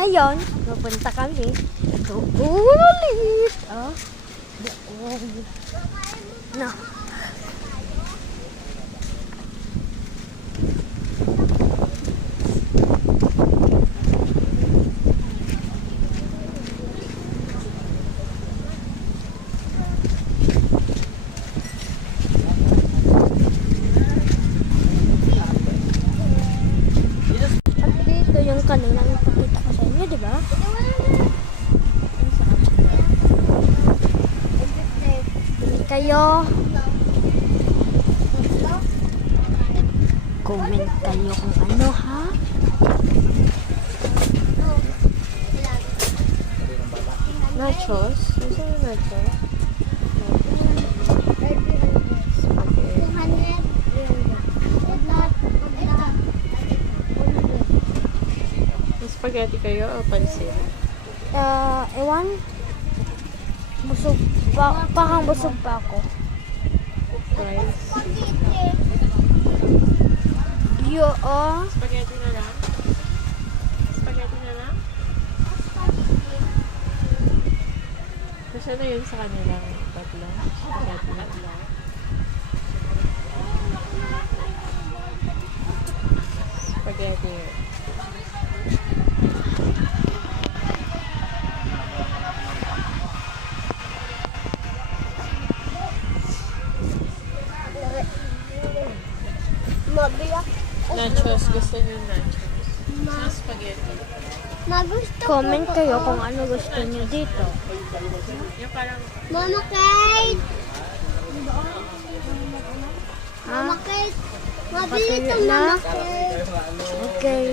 Ngayon, pupunta kami ulit. Oh. No. At dito yung kanilang ipakita ko sa inyo, di ba? Kayo comment kayo kung ano, ha? Nachos? Gusto mo nachos? Spaghetti kayo o pansit? Ewan. Busog pa. Parang busog pa ako. Rice? Spaghetti na lang? Spaghetti na lang? Kasi na yun sa kanilang tatlo. Spaghetti na lang. Spaghetti. Nachos. Gusto niyo nachos? Sa spaghetti. Comment kayo kung ano gusto niyo dito. Yung parang... Mama Kate! Ha? Mama Kate! Mabili Patuloy ito, na? Mama Kate! Okay.